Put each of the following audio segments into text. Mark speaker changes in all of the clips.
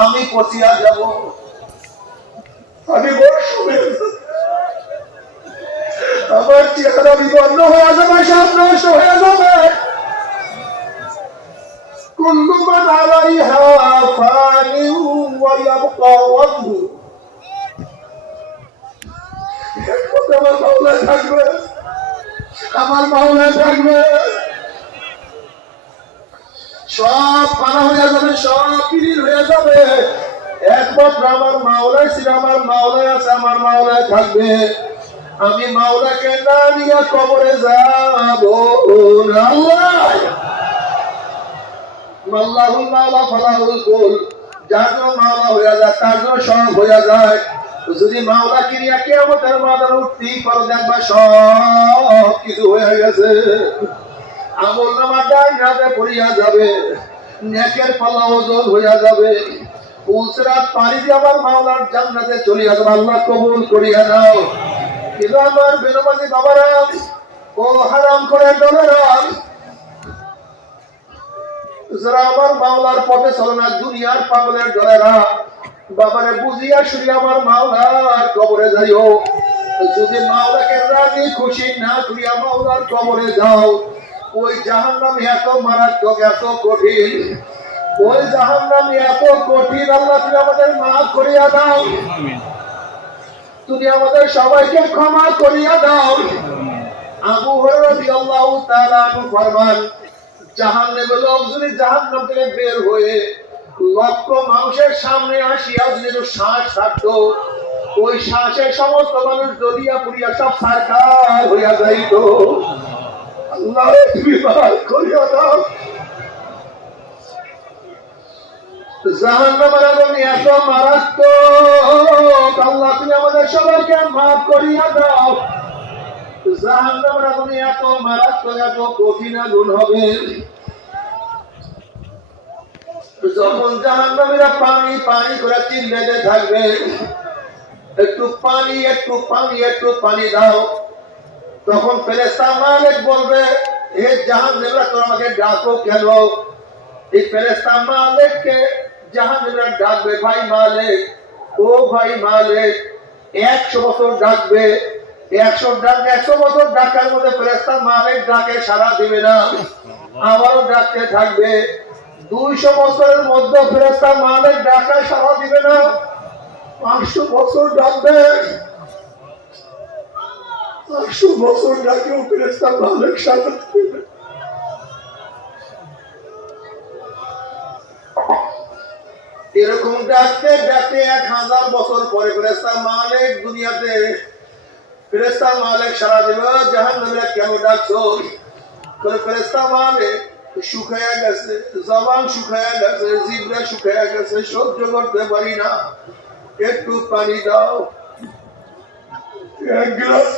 Speaker 1: আমি পচিয়া যাব আমি বড় শুনে আমার চেহারা বিবর্ণ হয়ে যাবে সব নষ্ট হয়ে যাবে كل من عليها فان ويبقى وجهه আমার মাওলা থাকবে আমার মাওলা থাকবে সব পানা হয়ে যাবে, সব বিলীন হয়ে যাবে। একমাত্র আমার মাওলাই ছিল, আমার মাওলাই আছে, আমার মাওলাই থাকবে। আমি মাওলাকে না নিয়ে কবরে যাব। আল্লাহ! মাওলা ফালাহুল কুল। যার মাওলা হয়ে যায়, তার সব হয়ে যায়। যদি মাওলা কেমতের মাদার উঠতেই পারো, দেখবা সব কিছু হয়ে গেছে। আমল পড়িয়া যাবে, নেকের পাল্লা ওজন হইয়া যাবে। পানি দিয়ে আমার মাওলার জান্নাতে চলিয়া যাবে। আল্লাহ কবুল করিয়া কিন্তু আমার ও হারাম করে যারা আমার মাওলার পথে চলে না, দুনিয়ার পাগলের ডলেরা বাবারে বুঝিয়া শুনি আমার মাওলার কবরে যাইও। যদি মাওলাকে রাজি খুশি না করিয়া মাওলার কবরে যাও ওই জাহান নামে এত মারাত্মক এত কঠিন। ওই জাহান নামে এত কঠিন আল্লাহ তুমি আমাদের মাফ করিয়া দাও। তুমি আমাদের সবাইকে ক্ষমা করিয়া দাও। আবু রাদিয়াল্লাহু তাআলা আনহু ফরমান জাহান্নামে লোক যদি জাহান্নাম থেকে বের হয়ে লক্ষ মানুষের সামনে আসিয়া যদি শ্বাস ছাড়তো ওই শ্বাসের সমস্ত মানুষ দলিয়া পুরিয়া সব সারকার হইয়া যাইত। আমাদের সবাইকে মাফ করিয়া দাও। পানি পানি চিল্লাতে থাকবে একটু পানি একটু পানি একটু পানি দাও। তখন ফেরেস্তা মালিক বলবে, হে জাহান্নামীরা তোর আমাকে ডাকো কেন? এই ফেরেস্তা মালিককে জাহান্নামীরা ডাকবে, ভাই মালিক, ও ভাই মালিক, একশো বছর ডাকবে, একশো ডাক, একশো বছর ডাকার মধ্যে ফেরেস্তা মালিক ডাকে সারা দিবে না। আবারও ডাকতে থাকবে। দুইশো বছরের মধ্যে ফেরেস্তা মালিক ডাকা সারা দিবে না। পাঁচশো বছর ডাকবে। বছর ডাকেও ফেরেস্তা মালিক সারা দিবে এরকম ডাকতে ডাকতে এক হাজার বছর পরে ফেরেস্তা মালিক দুনিয়াতে ফেরেস্তা মালিক সারা দেবে জাহান নামীরা কেন ডাকছো? ফেরেস্তা মালিক শুকায়া গেছে, জবান শুকায়া গেছে জিবরা শুকায়া গেছে, সহ্য করতে পারি না। একটু পানি দাও। এক গ্লাস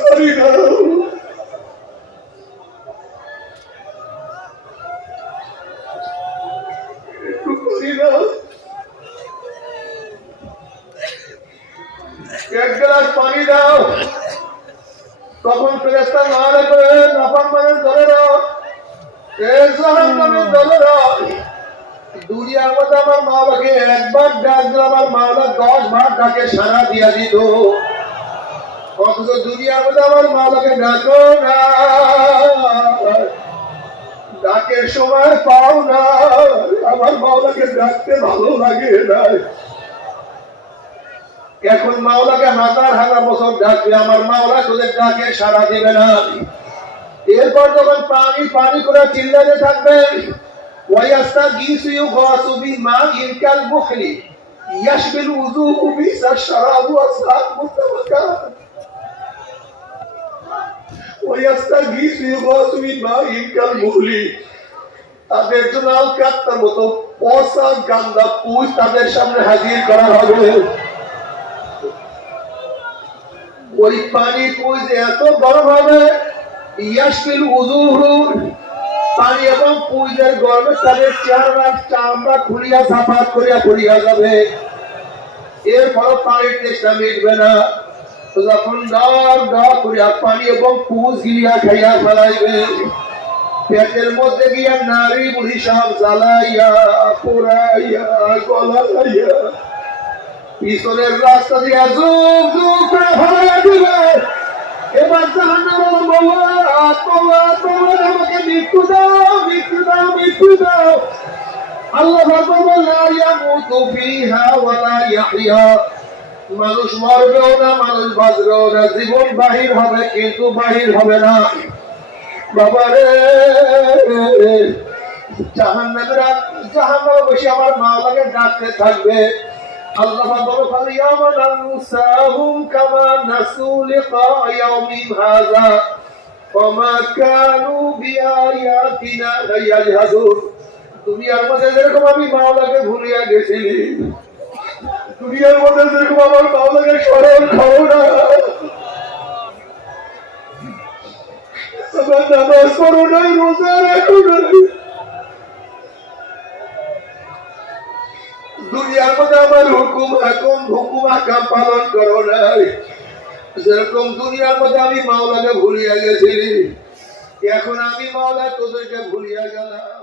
Speaker 1: এক গ্লাস পানি দাও। তখন ফেরেস্তা না করে মা বাবাকে একবার ডাক দিলে আমার মা দশ বার ডাকে সারা দিয়া দিত অথচ আমার মা ডাকো না। ডাকের সময় পাও না। আমার মা বাবাকে ডাকতে ভালো লাগে না। এখন মাওলাকে হাজার হাজার বছর ডাকবে, আমার মাওলা তোদের ডাকে সারা দিবে না। এরপর যখন পানি পানি করে চিল্লাতে থাকবেন ওয়াইয়াস্তা গিসু ইউগাসু বিমাইন কাল মুখলি, ইয়াশবিল উযুহু বিসা শারাবু আসলাত মুতাওয়াক্কা তাদের জন্য আল কাত্তার মতো গান্দা তাদের সামনে হাজির করা হবে ওই পানি পুষ এত গরম হবে উজুহুর পানি এবং পুজের গরমে তাদের চেহারার চামড়া খুলিয়া করিয়া করিয়া যাবে এর ফলে পানির চেষ্টা মিটবে না যখন ডক ডক করিয়া পানি এবং পুজ গিলিয়া খাইয়া ফেলাইবে। পেটের মধ্যে গিয়া নারী বুড়ি সব জ্বালাইয়া, পোড়াইয়া, গলাইয়া। পিছনের রাস্তা দিয়া যুগ যুগ করে ভাড়া দিবে। এবার জাহান্নামের মৌলা তোমরা তোমরা আমাকে মৃত্যু দাও মৃত্যু দাও মৃত্যু দাও। আল্লাহ বলব লা ইয়ামুতু ফিহা ওয়া লা ইয়াহইয়া। মানুষ মরবেও না, মানুষ বাঁচবেও না, জীবন বাহির হবে কিন্তু বাহির হবে না। বাবারে জাহান্নামীরা জাহান্নামে বসে আমার ডাকতে থাকবে। কামা নাসু মধ্যে যেরকম আমি মাওলাকে ভুলিয়া গেছিলি দুনিয়ার মধ্যে যেরকম আমার মাওলাকে স্মরণ খাও না। আমার নাই, রোজা রাখো নাই। দুনিয়ার মধ্যে আমার হুকুম হাকুম হুকুম হাকাম পালন করো নাই। যেরকম দুনিয়ার মধ্যে আমি মাওলাকে ভুলিয়া গেছিলি, এখন আমি মাওলা তোদেরকে ভুলিয়া গেলাম।